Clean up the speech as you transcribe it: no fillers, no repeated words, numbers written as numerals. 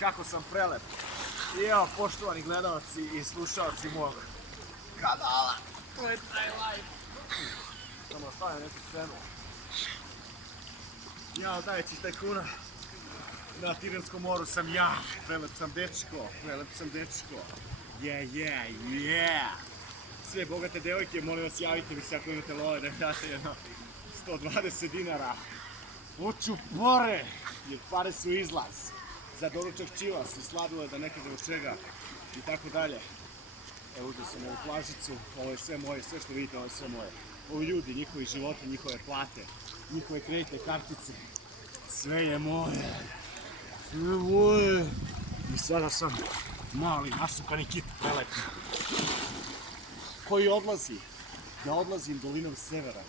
kako sam prelep. I evo, poštovani gledalci i slušalci mog kanala, to je taj live. Samo stavim neku scenu. Ja od najvećih tajkuna na Tiranskom moru sam ja, prelep sam dečko. Yeah. Sve bogate devojke, molim vas, javite mi se ako imate love da mi date jedno 120 dinara. Hoću pare, jer pare su izlaz. Za doručak čivas i sladoleda, ne kažem od čega i tako dalje. Evo, uzeo sam ovu plažicu, ovo je sve moje, sve što vidite, ovo je sve moje. Ovi ljudi, njihovi životi, njihove plate, njihove kreditne kartice, sve je moje. I sada sam mali, nasukani kit, prelepi, koji odlazi, da odlazim dolinom severa.